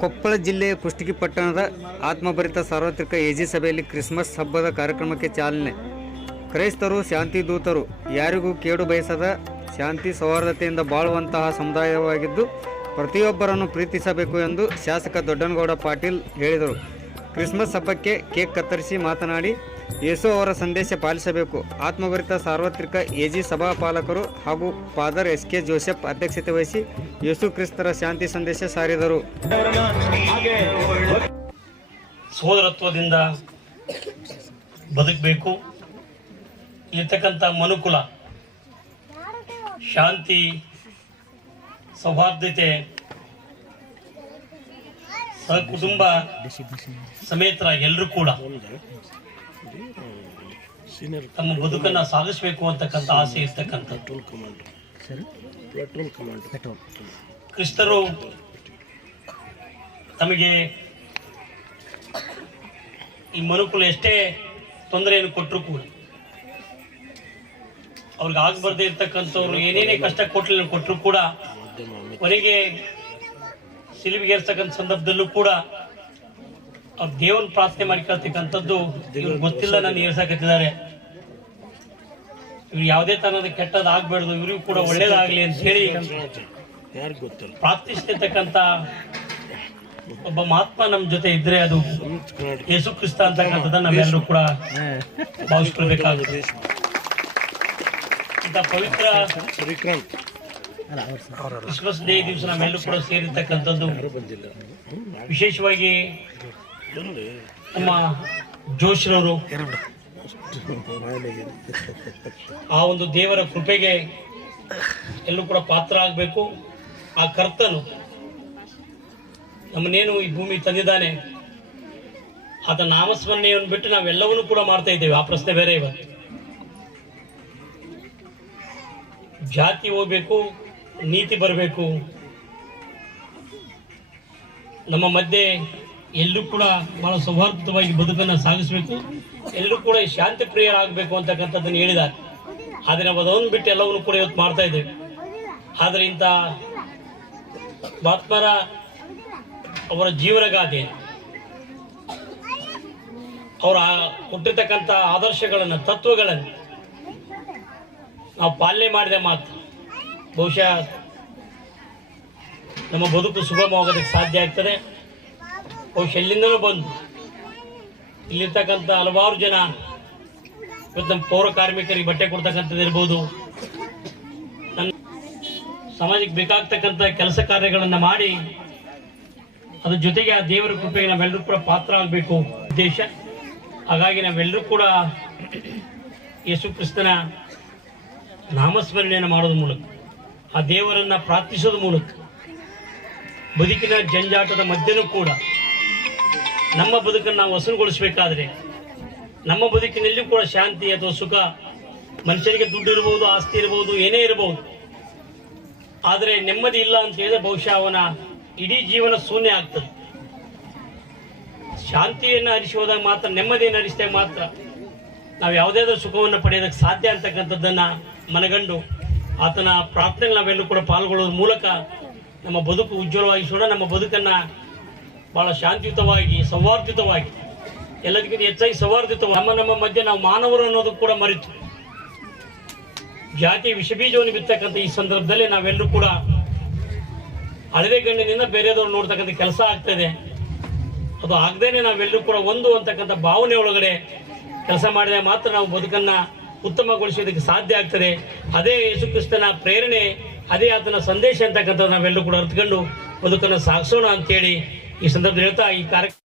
ಕೊಪ್ಪಳ ಜಿಲ್ಲೆಯ ಕುಷ್ಟಗಿ ಪಟ್ಟಣದ ಆತ್ಮಭರಿತ ಸಾರ್ವತ್ರಿಕ ಎಜಿ ಸಭೆಯಲ್ಲಿ ಕ್ರಿಸ್ಮಸ್ ಹಬ್ಬದ ಕಾರ್ಯಕ್ರಮಕ್ಕೆ ಚಾಲನೆ. ಕ್ರೈಸ್ತರು ಶಾಂತಿ ದೂತರು ಯಾರಿಗೂ ಕೇಡು ಬಯಸದ ಶಾಂತಿ ಸೌಹಾರ್ದತೆಯಿಂದ ಬಾಳುವಂತಹ ಸಮುದಾಯವಾಗಿದ್ದು, ಪ್ರತಿಯೊಬ್ಬರನ್ನು ಪ್ರೀತಿಸಬೇಕು ಎಂದು ಶಾಸಕ ದೊಡ್ಡನಗೌಡ ಪಾಟೀಲ್ ಹೇಳಿದರು. ಕ್ರಿಸ್ಮಸ್ ಹಬ್ಬಕ್ಕೆ ಕೇಕ್ ಕತ್ತರಿಸಿ ಮಾತನಾಡಿ ಯೇಸು ಅವರ ಸಂದೇಶ ಪಾಲಿಸಬೇಕು. ಆತ್ಮಭರಿತ ಸಾರ್ವತ್ರಿಕ ಎಜಿ ಸಭಾಪಾಲಕರು ಹಾಗೂ ಫಾದರ್ ಎಸ್ ಕೆ ಜೋಸೆಫ್ ಅಧ್ಯಕ್ಷತೆ ವಹಿಸಿ ಯೇಸು ಕ್ರಿಸ್ತರ ಶಾಂತಿ ಸಂದೇಶ ಸಾರಿದರು. ಸೋದರತ್ವದಿಂದ ಬದುಕಬೇಕು. ಇರ್ತಕ್ಕಂಥ ಮನುಕುಲ, ಶಾಂತಿ, ಸೌಹಾರ್ದತೆ, ಸಹಕುಟುಂಬ ಸಮೇತರ ಎಲ್ಲರೂ ಕೂಡ ತಮ್ಮ ಬದುಕನ್ನ ಸಾಗಿಸಬೇಕು ಅಂತಕ್ಕಂಥ ಆಸೆ ಇರ್ತಕ್ಕಂಥದ್ದು. ಕ್ರಿಸ್ತರು ತಮಗೆ ಈ ಮನುಕುಲ ಎಷ್ಟೇ ತೊಂದರೆಯನ್ನು ಕೊಟ್ಟರು ಕೂಡ ಅವ್ರಿಗೆ ಆಗ್ಬಾರ್ದೇ ಇರ್ತಕ್ಕಂಥವ್ರು ಏನೇನೇ ಕಷ್ಟ ಕೊಟ್ಟಲಿ ಕೊಟ್ಟರು ಕೂಡ ಕೊನೆಗೆ ಸಿಲುಬಿಗೆ ಇರ್ತಕ್ಕಂಥ ಸಂದರ್ಭದಲ್ಲೂ ಕೂಡ ದೇವರನ್ನ ಪ್ರಾರ್ಥನೆ ಮಾಡ್ಕೊಳ್ತಕ್ಕಂಥದ್ದು ಇವ್ರಿಗೆ ಗೊತ್ತಿಲ್ಲ ನಾನು ಏರ್ಸಕತ್ತಿದ್ದಾರೆ. ಇವ್ರು ಯಾವುದೇ ತರಹದ ಕೆಟ್ಟದ್ದು ಆಗ್ಬಾರ್ದು ಇವ್ರಿಗೂ ಕೂಡ ಒಳ್ಳೇದಾಗ್ಲಿ ಅಂತ ಹೇಳಿ ಪ್ರಾರ್ಥಿಸ್ತಿರ್ತಕ್ಕಂತ ಒಬ್ಬ ಮಹಾತ್ಮ ನಮ್ಮ ಜೊತೆ ಇದ್ರೆ ಅದು ಯೇಸು ಕ್ರಿಸ್ತ ಅಂತಕ್ಕಂಥದ್ದನ್ನ ನಾವೆಲ್ಲರೂ ಕೂಡ ಭಾವಿಸ್ಕೊಳ್ಬೇಕಾಗುತ್ತೆ. ಇಂಥ ಪವಿತ್ರ ಕ್ರಿಸ್ಮಸ್ ಡೇ ದಿವಸ ನಾವೆಲ್ಲರೂ ಕೂಡ ಸೇರಿರ್ತಕ್ಕಂಥದ್ದು. ವಿಶೇಷವಾಗಿ ನಮ್ಮ ಜೋಶ್ರವರು ಆ ಒಂದು ದೇವರ ಕೃಪೆಗೆ ಎಲ್ಲರೂ ಕೂಡ ಪಾತ್ರ ಆಗಬೇಕು. ಆ ಕರ್ತನು ನಮ್ಮನ್ನೇನು ಈ ಭೂಮಿ ತಂದಿದ್ದಾನೆ ಆತ ನಾಮಸ್ಮರಣೆಯನ್ನು ಬಿಟ್ಟು ನಾವೆಲ್ಲವನ್ನೂ ಕೂಡ ಮಾಡ್ತಾ ಇದ್ದೇವೆ. ಆ ಪ್ರಶ್ನೆ ಬೇರೆ ಇವತ್ತು. ಜಾತಿ ಹೋಗ್ಬೇಕು ನೀತಿ ಬರಬೇಕು. ನಮ್ಮ ಮಧ್ಯೆ ಎಲ್ಲರೂ ಕೂಡ ಬಹಳ ಸೌಹಾರ್ದವಾಗಿ ಬದುಕನ್ನು ಸಾಗಿಸಬೇಕು. ಎಲ್ಲರೂ ಕೂಡ ಶಾಂತಿ ಪ್ರಿಯರಾಗಬೇಕು ಅಂತಕ್ಕಂಥದ್ದನ್ನು ಹೇಳಿದ್ದಾರೆ. ಆದರೆ ನಾವು ಅದನ್ನು ಬಿಟ್ಟು ಎಲ್ಲವನ್ನು ಕೂಡ ಇವತ್ತು ಮಾಡ್ತಾ ಇದ್ದೇವೆ. ಆದರೆ ಇಂಥ ಮಹಾತ್ಮರ ಅವರ ಜೀವನಗಾದೆ ಅವರ ಕೊಟ್ಟಿರ್ತಕ್ಕಂಥ ಆದರ್ಶಗಳನ್ನು, ತತ್ವಗಳನ್ನು ನಾವು ಪಾಲನೆ ಮಾಡಿದೆ ಮಾತು ಬಹುಶಃ ನಮ್ಮ ಬದುಕು ಸುಗಮವಾಗೋದಕ್ಕೆ ಸಾಧ್ಯ ಆಗ್ತದೆ. ಬಹುಶಃ ಎಲ್ಲಿಂದನೂ ಬಂದು. ಇಲ್ಲಿರ್ತಕ್ಕಂಥ ಹಲವಾರು ಜನ, ಇವತ್ತು ನಮ್ಮ ಪೌರ ಕಾರ್ಮಿಕರಿಗೆ ಬಟ್ಟೆ ಕೊಡ್ತಕ್ಕಂಥದ್ದು ಇರ್ಬೋದು. ನನ್ನ ಸಮಾಜಕ್ಕೆ ಬೇಕಾಗ್ತಕ್ಕಂಥ ಕೆಲಸ ಕಾರ್ಯಗಳನ್ನು ಮಾಡಿ, ಅದ್ರ ಜೊತೆಗೆ ಆ ದೇವರ ಕೃಪೆಗೆ ನಾವೆಲ್ಲರೂ ಕೂಡ ಪಾತ್ರ ಆಗಬೇಕು. ಉದ್ದೇಶ ಹಾಗಾಗಿ ನಾವೆಲ್ಲರೂ ಕೂಡ ಯೇಸು ಕ್ರಿಸ್ತನ ನಾಮಸ್ಮರಣೆಯನ್ನು ಮಾಡೋದ್ರ ಮೂಲಕ, ಆ ದೇವರನ್ನ ಪ್ರಾರ್ಥಿಸೋದ್ರ ಮೂಲಕ, ಬದುಕಿನ ಜಂಜಾಟದ ಮಧ್ಯನೂ ಕೂಡ ನಮ್ಮ ಬದುಕನ್ನು ನಾವು ಹಸನುಗೊಳಿಸಬೇಕಾದ್ರೆ ನಮ್ಮ ಬದುಕಿನಲ್ಲಿ ಕೂಡ ಶಾಂತಿ ಅಥವಾ ಸುಖ ಮನುಷ್ಯನಿಗೆ ದುಡ್ಡು ಇರಬಹುದು ಆಸ್ತಿ ಇರಬಹುದು ಏನೇ ಇರಬಹುದು ಆದರೆ ನೆಮ್ಮದಿ ಇಲ್ಲ ಅಂತ ಹೇಳಿದ್ರೆ ಬಹುಶಃ ಅವನ ಇಡೀ ಜೀವನ ಶೂನ್ಯ ಆಗ್ತದೆ. ಶಾಂತಿಯನ್ನು ಹರಿಸುವುದಾಗ ಮಾತ್ರ, ನೆಮ್ಮದಿಯನ್ನು ಹರಿಸಿದಾಗ ಮಾತ್ರ ನಾವು ಯಾವುದೇ ಸುಖವನ್ನು ಪಡೆಯೋದಕ್ಕೆ ಸಾಧ್ಯ ಅಂತಕ್ಕಂಥದ್ದನ್ನ ಮನಗಂಡು ಆತನ ಪ್ರಾರ್ಥನೆ ನಾವೆಲ್ಲೂ ಕೂಡ ಪಾಲ್ಗೊಳ್ಳೋದ್ರ ಮೂಲಕ ನಮ್ಮ ಬದುಕು ಉಜ್ವಲವಾಗಿಸೋಣ, ನಮ್ಮ ಬದುಕನ್ನ ಬಹಳ ಶಾಂತಿಯುತವಾಗಿ, ಸೌಹಾರ್ದಿತವಾಗಿ, ಎಲ್ಲದಕ್ಕಿಂತ ಹೆಚ್ಚಾಗಿ ಸೌಹಾರ್ದಿತವಾಗಿ ನಮ್ಮ ನಮ್ಮ ಮಧ್ಯೆ ನಾವು ಮಾನವರು ಅನ್ನೋದು ಕೂಡ ಮರೆತು. ಜಾತಿ ವಿಷಬೀಜವನ್ನು ಬಿತ್ತಕ್ಕಂಥ ಈ ಸಂದರ್ಭದಲ್ಲಿ ನಾವೆಲ್ಲರೂ ಕೂಡ ಹಳವೆ ಗಣ್ಣಿನಿಂದ ಬೇರೆದವ್ರು ನೋಡ್ತಕ್ಕಂಥ ಕೆಲಸ ಆಗ್ತದೆ. ಅದು ಆಗದೇನೆ ನಾವೆಲ್ಲರೂ ಕೂಡ ಒಂದು ಅಂತಕ್ಕಂಥ ಭಾವನೆ ಒಳಗಡೆ ಕೆಲಸ ಮಾಡಿದರೆ ಮಾತ್ರ ನಾವು ಬದುಕನ್ನು ಉತ್ತಮಗೊಳಿಸೋದಕ್ಕೆ ಸಾಧ್ಯ ಆಗ್ತದೆ. ಅದೇ ಯೇಸು ಕ್ರಿಸ್ತನ ಪ್ರೇರಣೆ, ಅದೇ ಆತನ ಸಂದೇಶ ಅಂತಕ್ಕಂಥದ್ದು ನಾವೆಲ್ಲರೂ ಕೂಡ ಅರ್ಥಕೊಂಡು ಬದುಕನ್ನು ಸಾಗಿಸೋಣ ಅಂತೇಳಿ ಈ ಸಂದರ್ಭದಲ್ಲಿ ಹೇಳ್ತಾ ಈ ಕಾರ್ಯಕ್ರಮ